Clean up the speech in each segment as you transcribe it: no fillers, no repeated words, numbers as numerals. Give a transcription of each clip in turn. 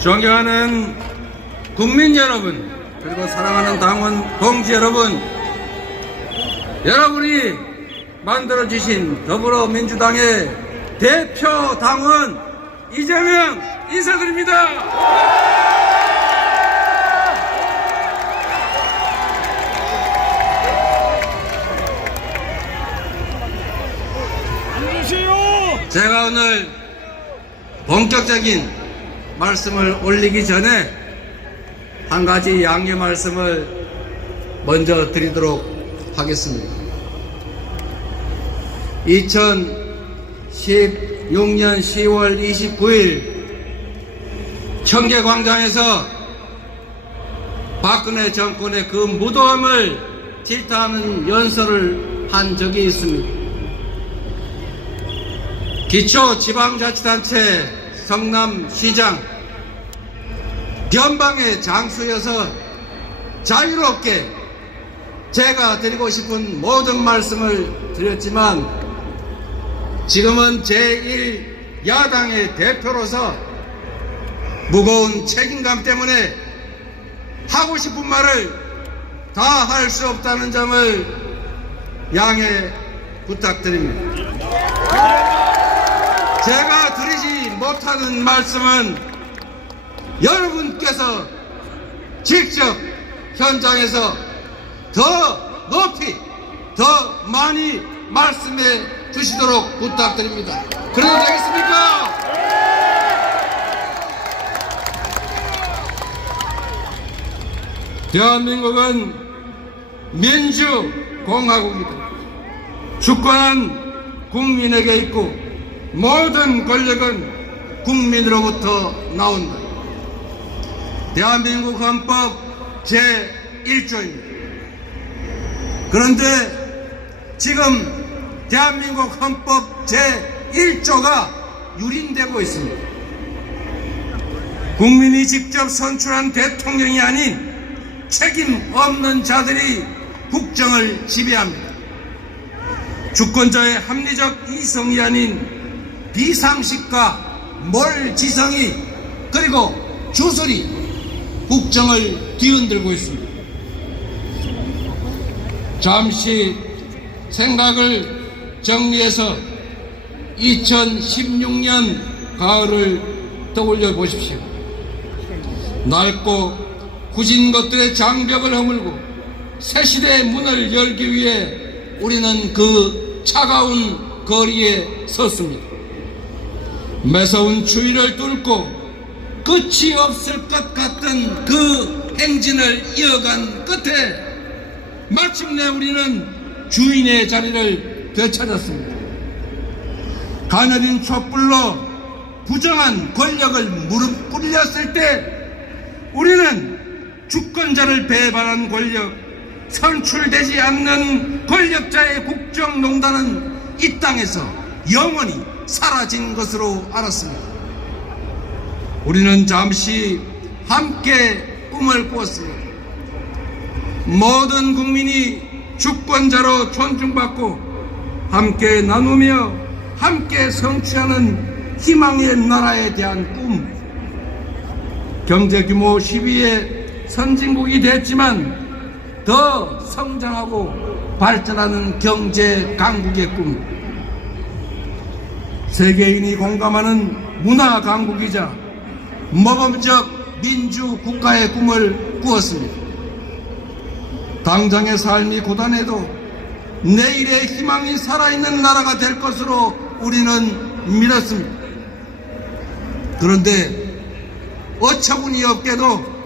존경하는 국민 여러분, 그리고 사랑하는 당원 동지 여러분, 여러분이 만들어주신 더불어민주당의 대표 당원 이재명 인사드립니다. 제가 오늘 본격적인 말씀을 올리기 전에 한 가지 양해 말씀을 먼저 드리도록 하겠습니다. 2016년 10월 29일 청계광장에서 박근혜 정권의 그 무도함을 질타하는 연설을 한 적이 있습니다. 기초지방자치단체 성남시장 변방의 장수여서 자유롭게 제가 드리고 싶은 모든 말씀을 드렸지만 지금은 제1야당의 대표로서 무거운 책임감 때문에 하고 싶은 말을 다 할 수 없다는 점을 양해 부탁드립니다. 제가 드리지 못하는 말씀은 여러분께서 직접 현장에서 더 높이 더 많이 말씀해 주시도록 부탁드립니다. 그래도 되겠습니까? 대한민국은 민주공화국입니다. 주권은 국민에게 있고 모든 권력은 국민으로부터 나온다. 대한민국 헌법 제1조입니다. 그런데 지금 대한민국 헌법 제1조가 유린되고 있습니다. 국민이 직접 선출한 대통령이 아닌 책임 없는 자들이 국정을 지배합니다. 주권자의 합리적 이성이 아닌 비상식과 몰지성이 그리고 주술이 국정을 뒤흔들고 있습니다. 잠시 생각을 정리해서 2016년 가을을 떠올려 보십시오. 낡고 굳은 것들의 장벽을 허물고 새 시대의 문을 열기 위해 우리는 그 차가운 거리에 섰습니다. 매서운 추위를 뚫고 끝이 없을 것 같던 그 행진을 이어간 끝에 마침내 우리는 주인의 자리를 되찾았습니다. 가녀린 촛불로 부정한 권력을 무릎 꿇렸을 때 우리는 주권자를 배반한 권력, 선출되지 않는 권력자의 국정농단은 이 땅에서 영원히 사라진 것으로 알았습니다. 우리는 잠시 함께 꿈을 꾸었습니다. 모든 국민이 주권자로 존중받고 함께 나누며 함께 성취하는 희망의 나라에 대한 꿈. 경제규모 10위의 선진국이 됐지만 더 성장하고 발전하는 경제 강국의 꿈. 세계인이 공감하는 문화 강국이자 모범적 민주국가의 꿈을 꾸었습니다. 당장의 삶이 고단해도 내일의 희망이 살아있는 나라가 될 것으로 우리는 믿었습니다. 그런데 어처구니 없게도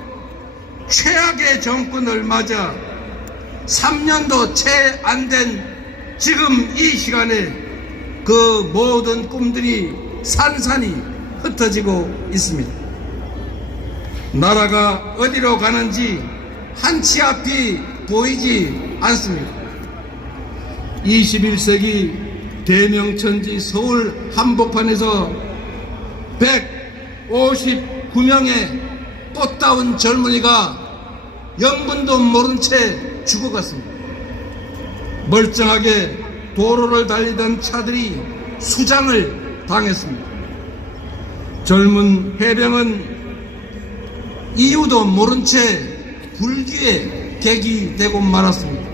최악의 정권을 맞아 3년도 채 안 된 지금 이 시간에 그 모든 꿈들이 산산이 흩어지고 있습니다. 나라가 어디로 가는지 한치 앞이 보이지 않습니다. 21세기 대명천지 서울 한복판에서 159명의 꽃다운 젊은이가 영문도 모른 채 죽어갔습니다. 멀쩡하게 도로를 달리던 차들이 수장을 당했습니다. 젊은 해병은 이유도 모른 채 불기의 객이 되고 말았습니다.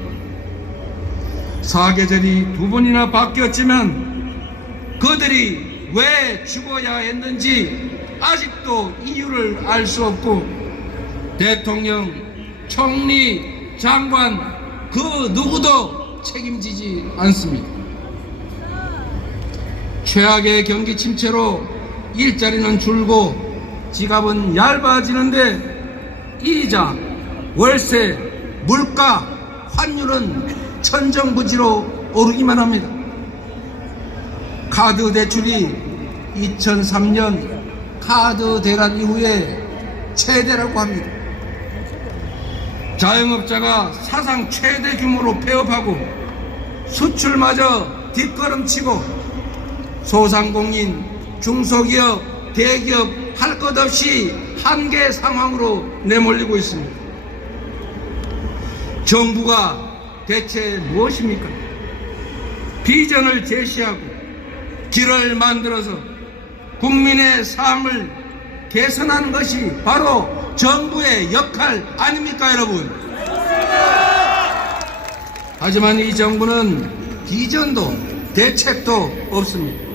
사계절이 두 번이나 바뀌었지만 그들이 왜 죽어야 했는지 아직도 이유를 알 수 없고 대통령, 총리, 장관 그 누구도 책임지지 않습니다. 최악의 경기 침체로 일자리는 줄고 지갑은 얇아지는데 이자, 월세, 물가, 환율은 천정부지로 오르기만 합니다. 카드 대출이 2003년 카드 대란 이후에 최대라고 합니다. 자영업자가 사상 최대 규모로 폐업하고 수출마저 뒷걸음치고 소상공인, 중소기업, 대기업 할 것 없이 한계 상황으로 내몰리고 있습니다. 정부가 대체 무엇입니까? 비전을 제시하고 길을 만들어서 국민의 삶을 개선하는 것이 바로 정부의 역할 아닙니까, 여러분? 하지만 이 정부는 비전도 대책도 없습니다.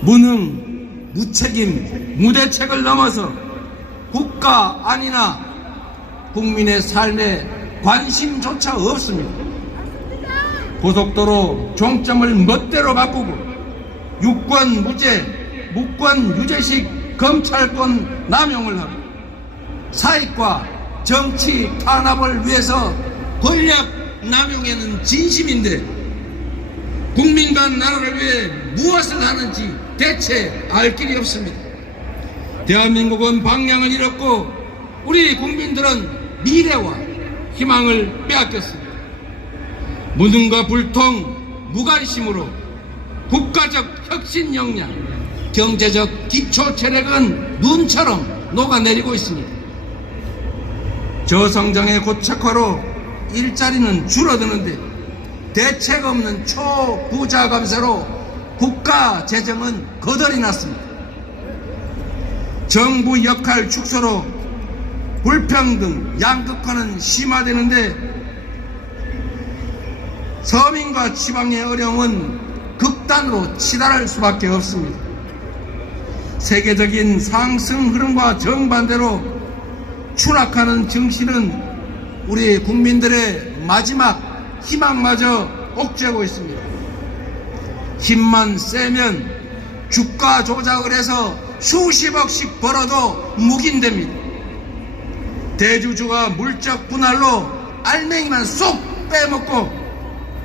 무능, 무책임, 무대책을 넘어서 국가 안이나 국민의 삶에 관심조차 없습니다. 고속도로 종점을 멋대로 바꾸고 유권 무죄, 무권 유죄식 검찰권 남용을 하고 사익과 정치 탄압을 위해서 권력 남용에는 진심인데 국민과 나라를 위해 무엇을 하는지 대체 알 길이 없습니다. 대한민국은 방향을 잃었고 우리 국민들은 미래와 희망을 빼앗겼습니다. 무능과 불통, 무관심으로 국가적 혁신 역량, 경제적 기초 체력은 눈처럼 녹아내리고 있습니다. 저성장의 고착화로 일자리는 줄어드는데 대책 없는 초부자 감세로 국가 재정은 거덜이 났습니다. 정부 역할 축소로 불평등, 양극화는 심화되는데 서민과 지방의 어려움은 극단으로 치달을 수밖에 없습니다. 세계적인 상승 흐름과 정반대로 추락하는 증시는 우리 국민들의 마지막 희망마저 옥죄고 있습니다. 힘만 세면 주가 조작을 해서 수십억씩 벌어도 묵인됩니다. 대주주가 물적 분할로 알맹이만 쏙 빼먹고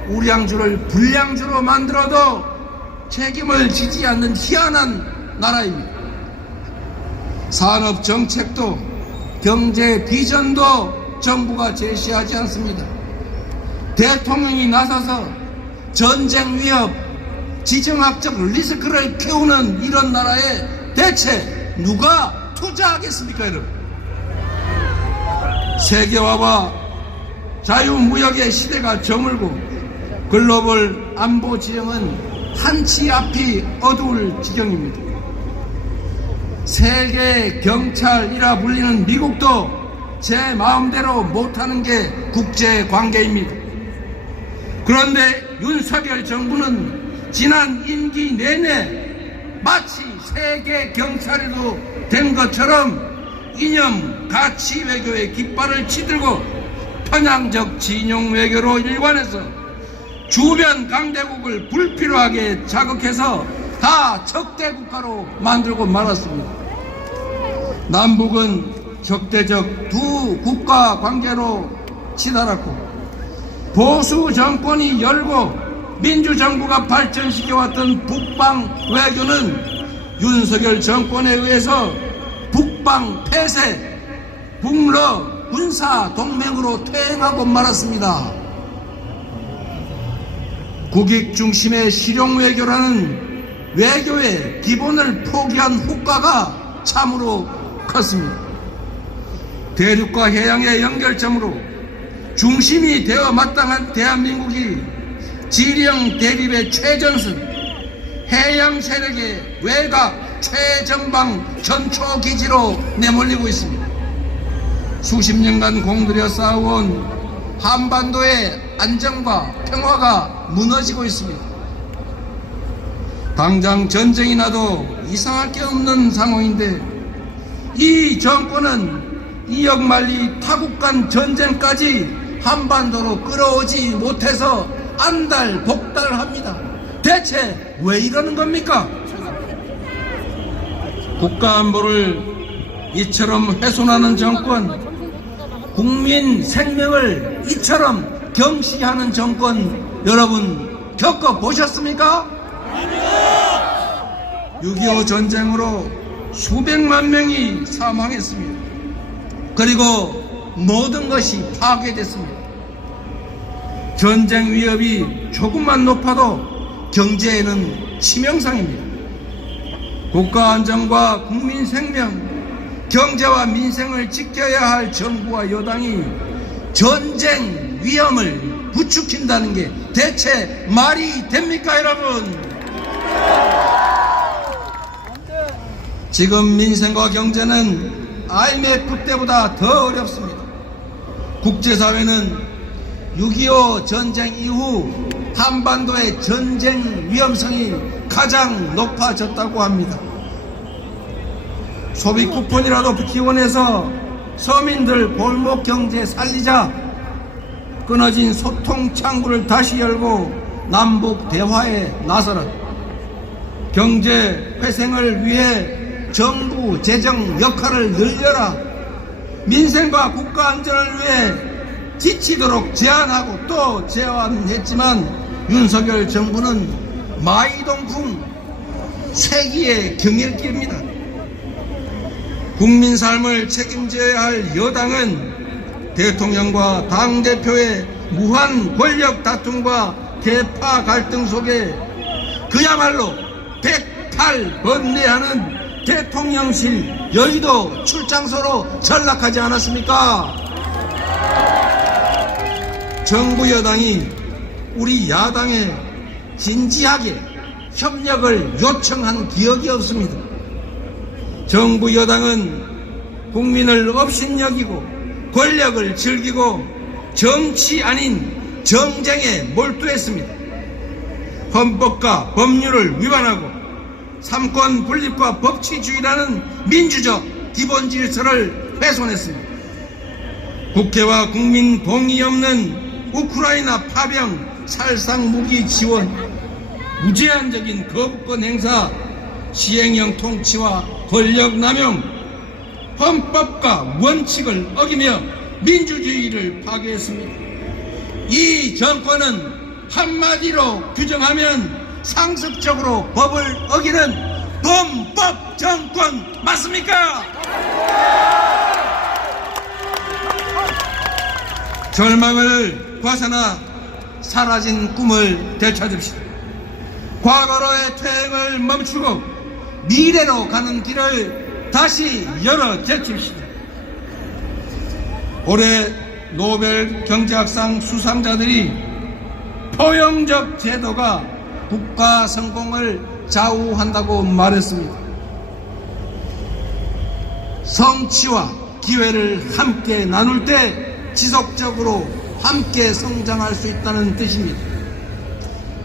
우량주를 불량주로 만들어도 책임을 지지 않는 희한한 나라입니다. 산업 정책도 경제 비전도 정부가 제시하지 않습니다. 대통령이 나서서 전쟁 위협, 지정학적 리스크를 키우는 이런 나라에 대체 누가 투자하겠습니까, 여러분? 세계화와 자유무역의 시대가 저물고 글로벌 안보 지형은 한치 앞이 어두울 지경입니다. 세계 경찰이라 불리는 미국도 제 마음대로 못하는 게 국제관계입니다. 그런데 윤석열 정부는 지난 임기 내내 마치 세계 경찰에도 된 것처럼 이념 가치 외교의 깃발을 치들고 편향적 진영 외교로 일관해서 주변 강대국을 불필요하게 자극해서 다 적대 국가로 만들고 말았습니다. 남북은 적대적 두 국가 관계로 치달았고 보수 정권이 열고 민주정부가 발전시켜왔던 북방 외교는 윤석열 정권에 의해서 북방 폐쇄, 북러 군사 동맹으로 퇴행하고 말았습니다. 국익 중심의 실용 외교라는 외교의 기본을 포기한 후과가 참으로 컸습니다. 대륙과 해양의 연결점으로 중심이 되어 마땅한 대한민국이 지령 대립의 최전선, 해양 세력의 외곽 최전방 전초기지로 내몰리고 있습니다. 수십 년간 공들여 쌓아온 한반도의 안정과 평화가 무너지고 있습니다. 당장 전쟁이 나도 이상할 게 없는 상황인데 이 정권은 이역만리 타국 간 전쟁까지 한반도로 끌어오지 못해서 안달복달합니다. 대체 왜 이러는 겁니까? 국가안보를 이처럼 훼손하는 정권, 국민 생명을 이처럼 경시하는 정권, 여러분 겪어보셨습니까? 6.25 전쟁으로 수백만 명이 사망했습니다. 그리고 모든 것이 파괴됐습니다. 전쟁 위협이 조금만 높아도 경제에는 치명상입니다. 국가 안전과 국민 생명, 경제와 민생을 지켜야 할 정부와 여당이 전쟁 위험을 부추긴다는 게 대체 말이 됩니까, 여러분? 지금 민생과 경제는 IMF 때보다 더 어렵습니다. 국제사회는 6.25 전쟁 이후 한반도의 전쟁 위험성이 가장 높아졌다고 합니다. 소비 쿠폰이라도 기원해서 서민들 골목 경제 살리자, 끊어진 소통 창구를 다시 열고 남북 대화에 나서라. 경제 회생을 위해 정부 재정 역할을 늘려라. 민생과 국가 안전을 위해 지치도록 제안하고 또 제안했지만 윤석열 정부는 마이동풍 쇠기의 경일기입니다. 국민 삶을 책임져야 할 여당은 대통령과 당대표의 무한 권력 다툼과 계파 갈등 속에 그야말로 108번뇌하는 대통령실 여의도 출장소로 전락하지 않았습니까? 정부 여당이 우리 야당에 진지하게 협력을 요청한 기억이 없습니다. 정부 여당은 국민을 업신여기고 권력을 즐기고 정치 아닌 정쟁에 몰두했습니다. 헌법과 법률을 위반하고 삼권 분립과 법치주의라는 민주적 기본 질서를 훼손했습니다. 국회와 국민 동의 없는 우크라이나 파병 살상 무기 지원, 무제한적인 거부권 행사, 시행령 통치와 권력 남용, 헌법과 원칙을 어기며 민주주의를 파괴했습니다. 이 정권은 한마디로 규정하면 상습적으로 법을 어기는 범법 정권 맞습니까? 절망을 벗어나 사라진 꿈을 되찾읍시다. 과거로의 퇴행을 멈추고 미래로 가는 길을 다시 열어 제칩시다. 올해 노벨 경제학상 수상자들이 포용적 제도가 국가 성공을 좌우한다고 말했습니다. 성취와 기회를 함께 나눌 때 지속적으로 함께 성장할 수 있다는 뜻입니다.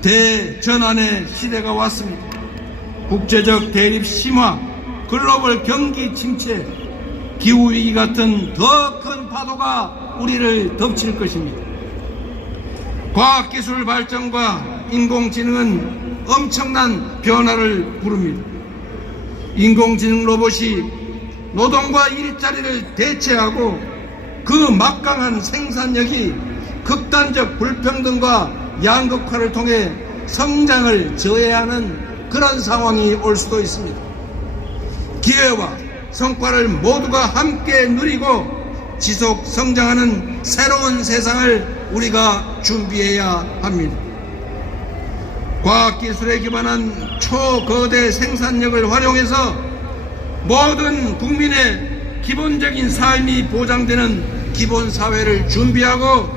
대전환의 시대가 왔습니다. 국제적 대립 심화, 글로벌 경기 침체, 기후위기 같은 더 큰 파도가 우리를 덮칠 것입니다. 과학기술 발전과 인공지능은 엄청난 변화를 부릅니다. 인공지능 로봇이 노동과 일자리를 대체하고 그 막강한 생산력이 극단적 불평등과 양극화를 통해 성장을 저해하는 그런 상황이 올 수도 있습니다. 기회와 성과를 모두가 함께 누리고 지속 성장하는 새로운 세상을 우리가 준비해야 합니다. 과학기술에 기반한 초거대 생산력을 활용해서 모든 국민의 기본적인 삶이 보장되는 기본사회를 준비하고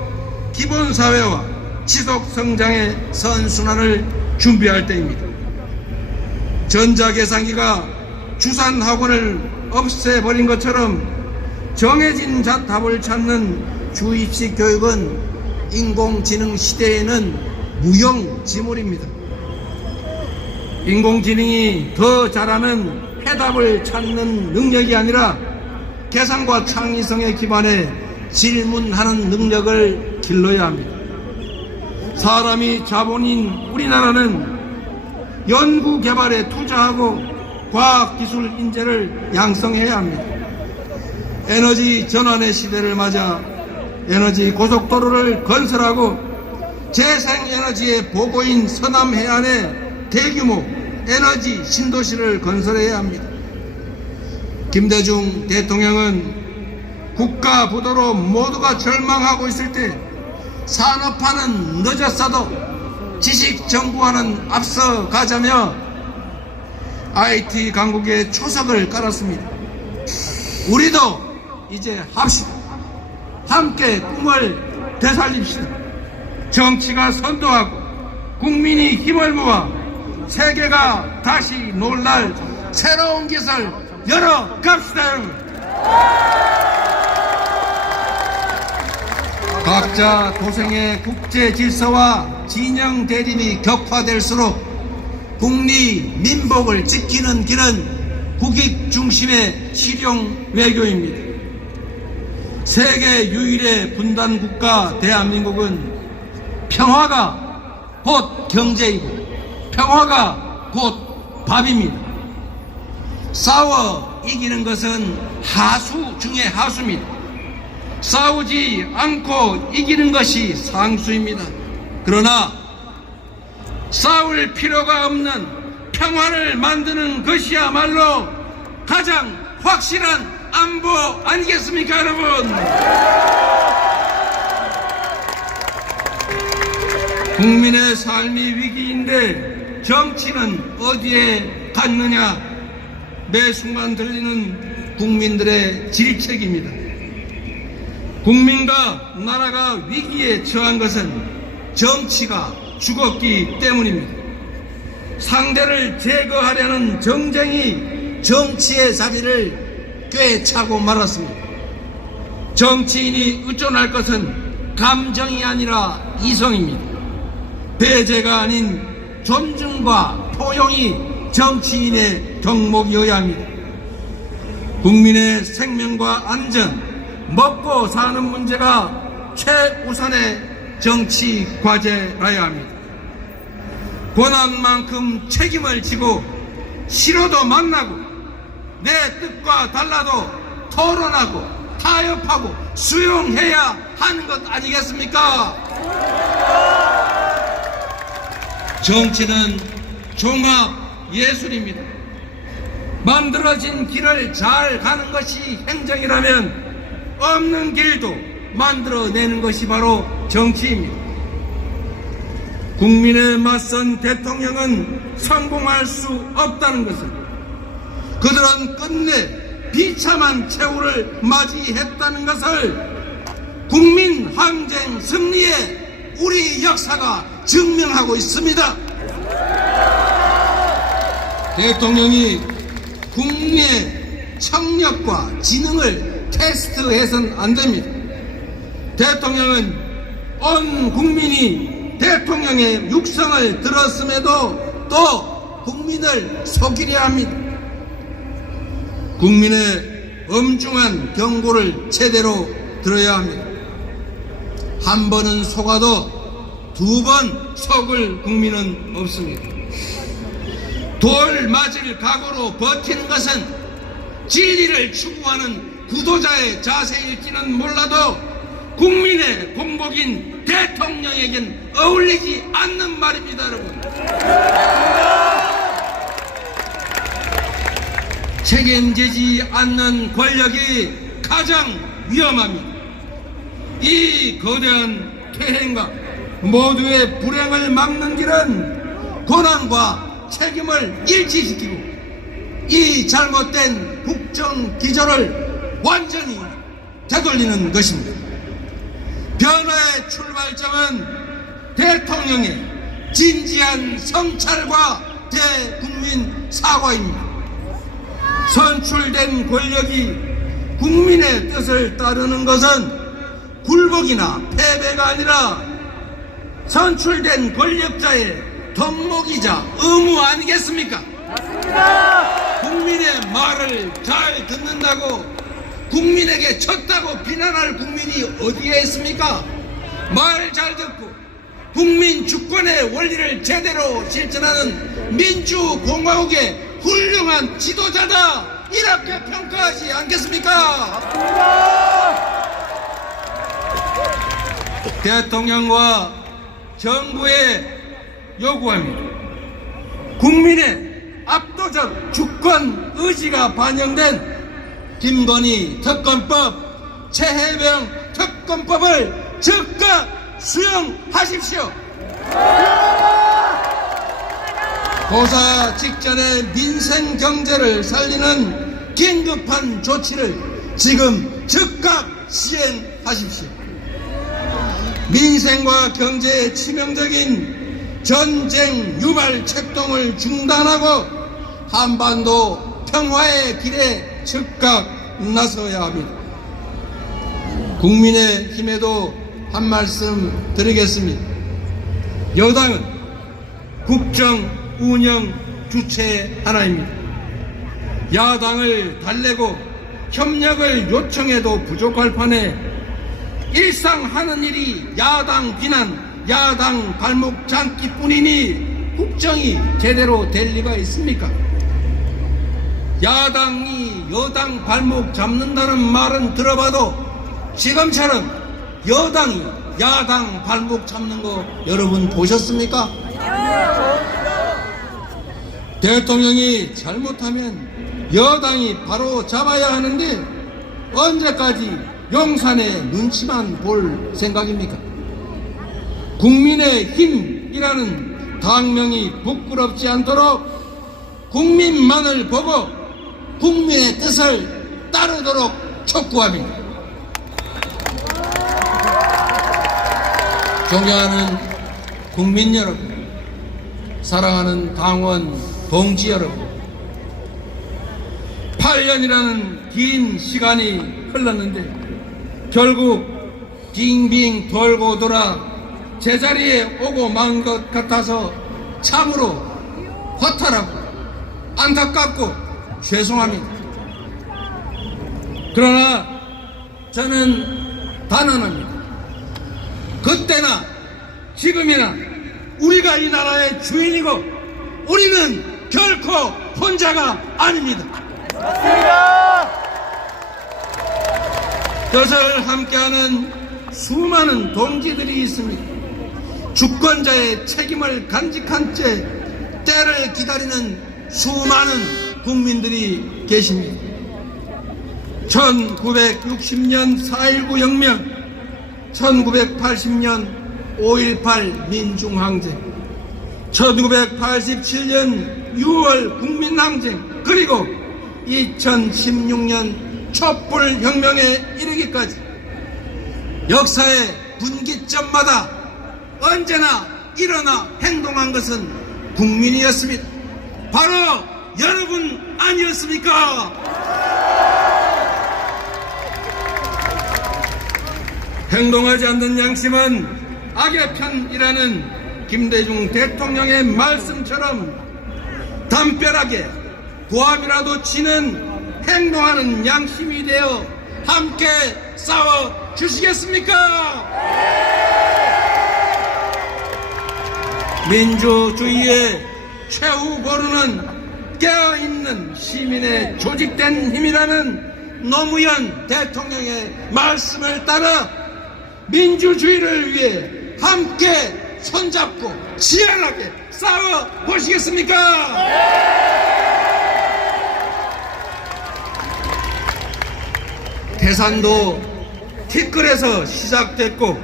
기본사회와 지속성장의 선순환을 준비할 때입니다. 전자계산기가 주산학원을 없애버린 것처럼 정해진 답을 찾는 주입식 교육은 인공지능 시대에는 무용지물입니다. 인공지능이 더 잘하는 해답을 찾는 능력이 아니라 계산과 창의성에 기반해 질문하는 능력을 길러야 합니다. 사람이 자본인 우리나라는 연구개발에 투자하고 과학기술 인재를 양성해야 합니다. 에너지 전환의 시대를 맞아 에너지 고속도로를 건설하고 재생에너지의 보고인 서남 해안에 대규모 에너지 신도시를 건설해야 합니다. 김대중 대통령은 국가 부도로 모두가 절망하고 있을 때 산업화는 늦었어도 지식정부화는 앞서가자며 IT 강국의 초석을 깔았습니다. 우리도 이제 합시다. 함께 꿈을 되살립시다. 정치가 선도하고 국민이 힘을 모아 세계가 다시 놀랄 새로운 기술 열어갑시다. 여러분, 각자 도생의 국제 질서와 진영 대립이 격화될수록 국리 민복을 지키는 길은 국익 중심의 실용 외교입니다. 세계 유일의 분단 국가 대한민국은 평화가 곧 경제이고 평화가 곧 밥입니다. 싸워 이기는 것은 하수 중의 하수입니다. 싸우지 않고 이기는 것이 상수입니다. 그러나 싸울 필요가 없는 평화를 만드는 것이야말로 가장 확실한 안보 아니겠습니까, 여러분? 국민의 삶이 위기인데 정치는 어디에 갔느냐? 매 순간 들리는 국민들의 질책입니다. 국민과 나라가 위기에 처한 것은 정치가 죽었기 때문입니다. 상대를 제거하려는 정쟁이 정치의 자리를 꿰차고 말았습니다. 정치인이 의존할 것은 감정이 아니라 이성입니다. 배제가 아닌 존중과 포용이 정치인의 덕목이어야 합니다. 국민의 생명과 안전, 먹고 사는 문제가 최우선의 정치 과제라야 합니다. 권한만큼 책임을 지고 싫어도 만나고 내 뜻과 달라도 토론하고 타협하고 수용해야 하는 것 아니겠습니까? 정치는 종합 예술입니다. 만들어진 길을 잘 가는 것이 행정이라면 없는 길도 만들어내는 것이 바로 정치입니다. 국민에 맞선 대통령은 성공할 수 없다는 것을, 그들은 끝내 비참한 최후를 맞이했다는 것을 국민 항쟁 승리에 우리 역사가 증명하고 있습니다. 대통령이 국민의 청력과 지능을 테스트해서는 안 됩니다. 대통령은 온 국민이 대통령의 육성을 들었음에도 또 국민을 속이려 합니다. 국민의 엄중한 경고를 제대로 들어야 합니다. 한 번은 속아도 두 번 속을 국민은 없습니다. 돌 맞을 각오로 버티는 것은 진리를 추구하는 구도자의 자세일지는 몰라도 국민의 공복인 대통령에겐 어울리지 않는 말입니다, 여러분. 책임지지 않는 권력이 가장 위험합니다. 이 거대한 퇴행과 모두의 불행을 막는 길은 권한과 책임을 일치시키고 이 잘못된 국정기조를 완전히 되돌리는 것입니다. 변화의 출발점은 대통령의 진지한 성찰과 대국민 사과입니다. 선출된 권력이 국민의 뜻을 따르는 것은 굴복이나 패배가 아니라 선출된 권력자의 덕목이자 의무 아니겠습니까? 맞습니다. 국민의 말을 잘 듣는다고 국민에게 쳤다고 비난할 국민이 어디에 있습니까? 말 잘 듣고 국민 주권의 원리를 제대로 실천하는 민주공화국의 훌륭한 지도자다, 이렇게 평가하지 않겠습니까? 대통령과 정부에 요구합니다. 국민의 압도적 주권 의지가 반영된 김건희 특검법, 최혜병 특검법을 즉각 수용하십시오. 고사 직전에 민생 경제를 살리는 긴급한 조치를 지금 즉각 시행하십시오. 민생과 경제에 치명적인 전쟁 유발 책동을 중단하고 한반도 평화의 길에 즉각 나서야 합니다. 국민의힘에도 한 말씀 드리겠습니다. 여당은 국정 운영 주체 하나입니다. 야당을 달래고 협력을 요청해도 부족할 판에 일상 하는 일이 야당 비난, 야당 발목 잡기뿐이니 국정이 제대로 될 리가 있습니까? 야당이 여당 발목 잡는다는 말은 들어봐도 지금처럼 여당이 야당 발목 잡는 거 여러분 보셨습니까? 대통령이 잘못하면 여당이 바로 잡아야 하는데 언제까지 용산의 눈치만 볼 생각입니까? 국민의힘이라는 당명이 부끄럽지 않도록 국민만을 보고 국민의 뜻을 따르도록 촉구합니다. 존경하는 국민 여러분, 사랑하는 강원 동지 여러분, 8년이라는 긴 시간이 흘렀는데 결국 빙빙 돌고 돌아 제자리에 오고 만 것 같아서 참으로 허탈하고 안타깝고 죄송합니다. 그러나 저는 단언합니다. 그때나 지금이나 우리가 이 나라의 주인이고 우리는 결코 혼자가 아닙니다. 맞습니다. 곁을 함께하는 수많은 동지들이 있습니다. 주권자의 책임을 간직한 채 때를 기다리는 수많은 국민들이 계십니다. 1960년 4.19 혁명, 1980년 5.18 민중항쟁, 1987년 6월 국민항쟁, 그리고 2016년 촛불혁명에 이르기까지 역사의 분기점마다 언제나 일어나 행동한 것은 국민이었습니다. 바로 여러분 아니었습니까? 행동하지 않는 양심은 악의 편이라는 김대중 대통령의 말씀처럼 담벼락에 고함이라도 치는 행동하는 양심이 되어 함께 싸워 주시겠습니까? 민주주의의 최후 보루는 깨어있는 시민의 조직된 힘이라는 노무현 대통령의 말씀을 따라 민주주의를 위해 함께 손잡고 치열하게 싸워 보시겠습니까? 태산도 티끌에서 시작됐고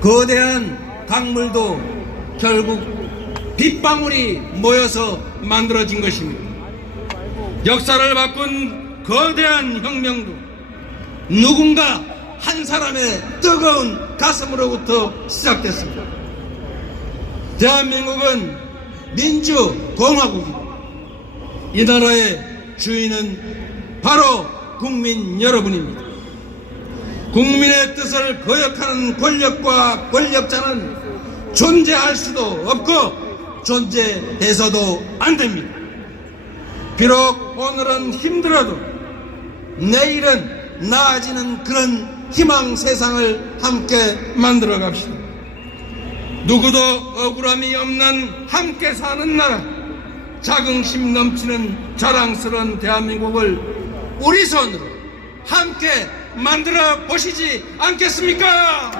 거대한 강물도 결국 빗방울이 모여서 만들어진 것입니다. 역사를 바꾼 거대한 혁명도 누군가 한 사람의 뜨거운 가슴으로부터 시작됐습니다. 대한민국은 민주공화국입니다. 이 나라의 주인은 바로 국민 여러분입니다. 국민의 뜻을 거역하는 권력과 권력자는 존재할 수도 없고 존재해서도 안 됩니다. 비록 오늘은 힘들어도 내일은 나아지는 그런 희망 세상을 함께 만들어 갑시다. 누구도 억울함이 없는 함께 사는 나라, 자긍심 넘치는 자랑스러운 대한민국을 우리 손으로 함께 만들어 보시지 않겠습니까?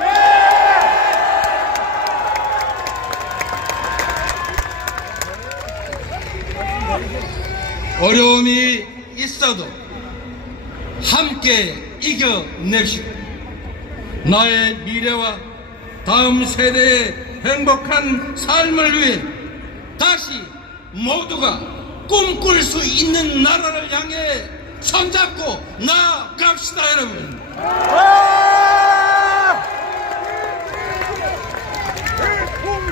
어려움이 있어도 함께 이겨냅시다. 나의 미래와 다음 세대의 행복한 삶을 위해 다시 모두가 꿈꿀 수 있는 나라를 향해 손잡고 나아갑시다, 여러분.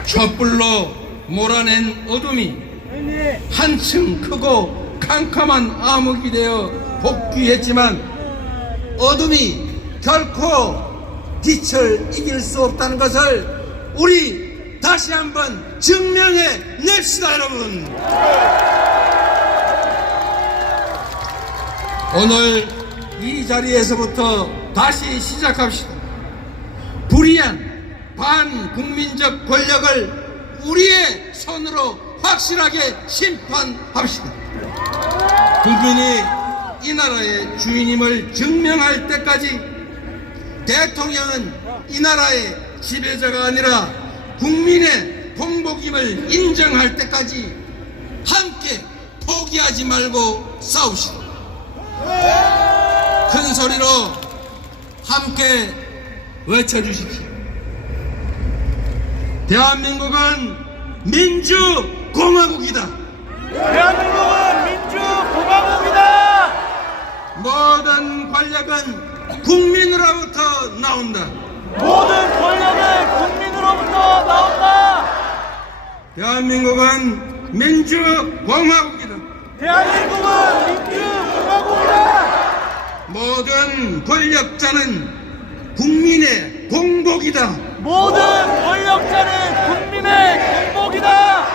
촛불로 몰아낸 어둠이 한층 크고 캄캄한 암흑이 되어 복귀했지만 어둠이 결코 빛을 이길 수 없다는 것을 우리 다시 한번 증명해 냅시다, 여러분. 오늘 이 자리에서부터 다시 시작합시다. 불의한 반국민적 권력을 우리의 손으로 확실하게 심판합시다. 국민이 이 나라의 주인임을 증명할 때까지 대통령은 이 나라의 지배자가 아니라 국민의 공복임을 인정할 때까지 함께 포기하지 말고 싸웁시다. 큰 소리로 함께 외쳐주십시오. 대한민국은 민주공화국이다. 대한민국은 민주공화국이다. 모든 권력은 국민으로부터 나온다. 모든 권력은 국민으로부터 나온다. 대한민국은 민주공화국이다. 대한민국은 민주공화국이다. 모든 권력자는 국민의 공복이다. 모든 권력자는 국민의 공복이다.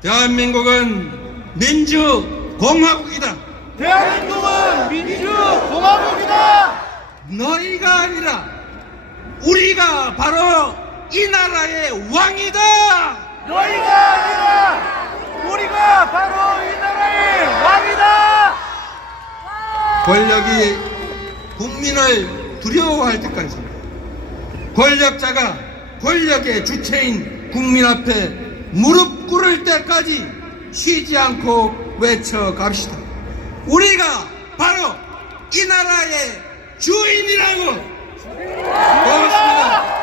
대한민국은 민주공화국이다. 대한민국은 민주공화국이다. 너희가 아니라 우리가 바로 이 나라의 왕이다. 너희가 아니라 우리가 바로 이 나라의 왕이다. 권력이 국민을 두려워할 때까지, 권력자가 권력의 주체인 국민 앞에 무릎 꿇을 때까지 쉬지 않고 외쳐갑시다. 우리가 바로 이 나라의 주인이라고. 고맙습니다.